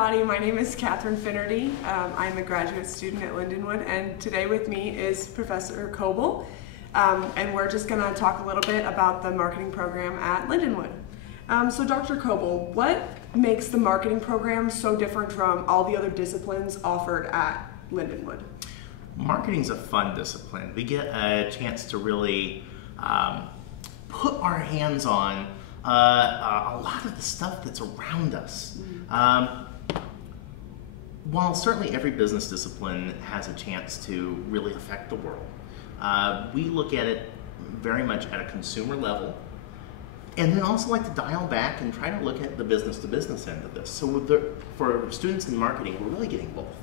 everybody, my name is Catherine Finnerty. I'm a graduate student at Lindenwood, and today with me is Professor Coble, and we're just going to talk a little bit about the marketing program at Lindenwood. So Dr. Coble, what makes the marketing program so different from all the other disciplines offered at Lindenwood? Marketing's a fun discipline. We get a chance to really put our hands on a lot of the stuff that's around us. While certainly every business discipline has a chance to really affect the world, we look at it very much at a consumer level, and then also like to dial back and try to look at the business-to-business end of this. So for students in marketing, we're really getting both.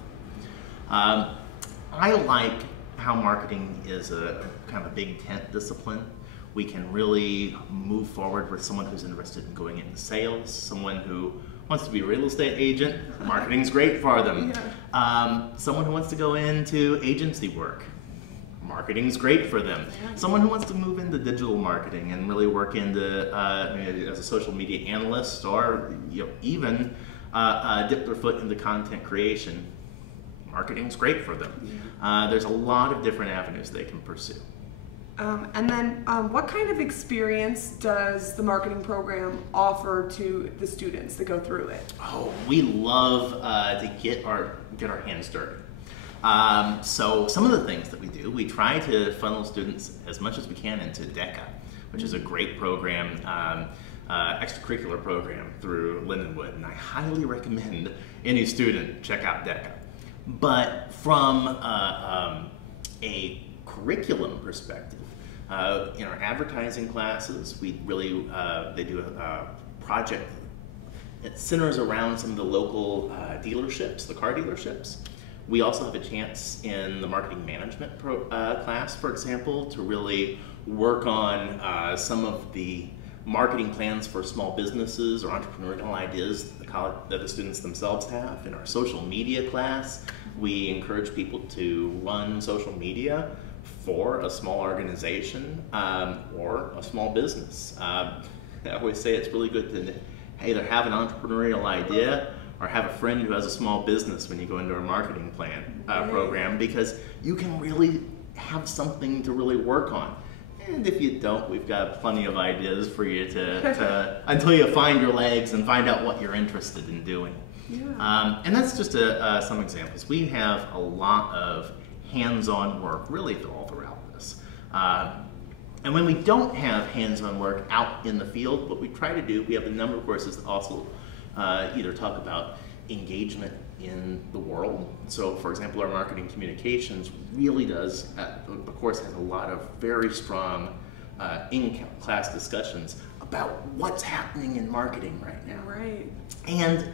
I like how marketing is a kind of a big tent discipline. We can really move forward with someone who's interested in going into sales, someone who wants to be a real estate agent, marketing's great for them. Yeah. Someone who wants to go into agency work, marketing's great for them. Yeah. Someone who wants to move into digital marketing and really work into as a social media analyst, or even dip their foot into content creation, marketing's great for them. Yeah. There's a lot of different avenues they can pursue. And then what kind of experience does the marketing program offer to the students that go through it? Oh, we love to get our hands dirty. So some of the things that we do, we try to funnel students as much as we can into DECA, which is a great program, extracurricular program through Lindenwood, and I highly recommend any student check out DECA. But from a curriculum perspective, in our advertising classes, we really they do a project that centers around some of the local dealerships, the car dealerships. We also have a chance in the marketing management class, for example, to really work on some of the marketing plans for small businesses or entrepreneurial ideas that the students themselves have. In our social media class, we encourage people to run social media for a small organization or a small business. I always say it's really good to either have an entrepreneurial idea or have a friend who has a small business when you go into our marketing plan program, because you can really have something to really work on. And if you don't, we've got plenty of ideas for you to until you find your legs and find out what you're interested in doing. Yeah. And that's just some examples. We have a lot of hands-on work really all throughout this. And when we don't have hands-on work out in the field, what we try to do, we have a number of courses that also either talk about engagement in the world. So for example, our marketing communications really does, the course has a lot of very strong in-class discussions about what's happening in marketing right now. Right. And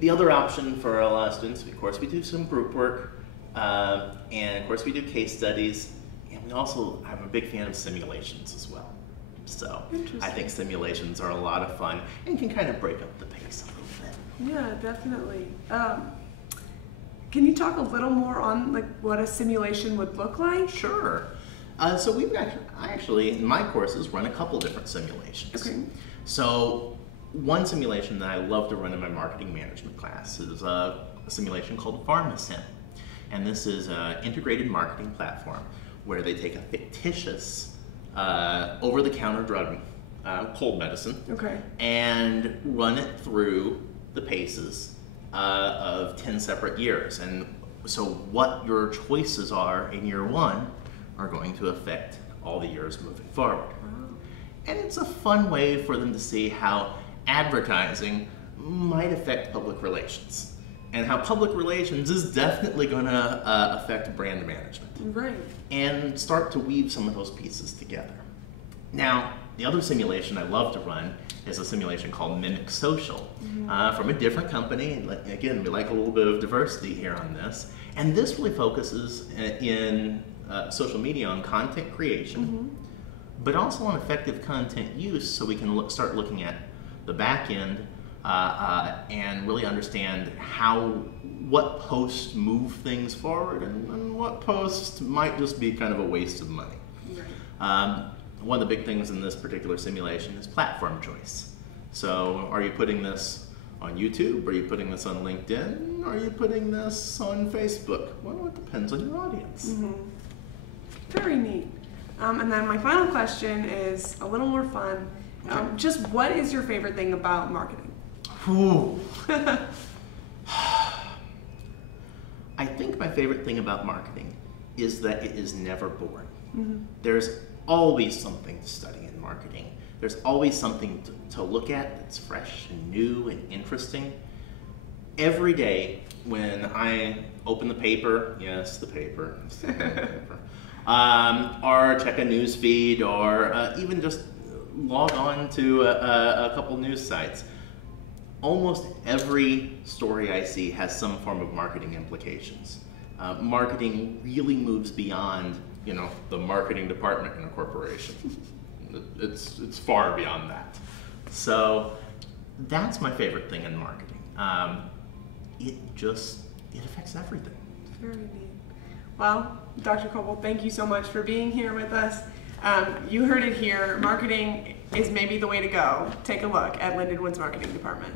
the other option for a lot of students, of course, we do some group work, and of course we do case studies, and we also, I'm a big fan of simulations as well. So I think simulations are a lot of fun and can kind of break up the pace a little bit. Yeah, definitely. Can you talk a little more on what a simulation would look like? Sure. So I actually, in my courses, run a couple different simulations. Okay. So one simulation that I love to run in my marketing management class is a simulation called PharmaSim. And this is an integrated marketing platform where they take a fictitious over-the-counter drug, cold medicine, and run it through the paces of 10 separate years. And so what your choices are in year one are going to affect all the years moving forward. Wow. And it's a fun way for them to see how advertising might affect public relations, and how public relations is definitely going to affect brand management. Right. And start to weave some of those pieces together. Now, the other simulation I love to run is a simulation called Mimic Social, from a different company. And again, we like a little bit of diversity here on this. And this really focuses in social media on content creation, but also on effective content use, so we can start looking at the back end and really understand what posts move things forward and what posts might just be kind of a waste of money. Right. One of the big things in this particular simulation is platform choice. So are you putting this on YouTube? Are you putting this on LinkedIn? Are you putting this on Facebook? Well, it depends on your audience. Mm-hmm. Very neat. And then my final question is a little more fun. Just what is your favorite thing about marketing? Ooh. I think my favorite thing about marketing is that it is never boring. Mm-hmm. There's always something to study in marketing. There's always something to look at that's fresh and new and interesting. Every day when I open the paper, yes, the paper, or check a news feed, or even just log on to a couple news sites, almost every story I see has some form of marketing implications. Marketing really moves beyond, the marketing department in a corporation. It's far beyond that. So that's my favorite thing in marketing. It affects everything. Very neat. Well, Dr. Coble, thank you so much for being here with us. You heard it here. Marketing is maybe the way to go. Take a look at Lindenwood's marketing department.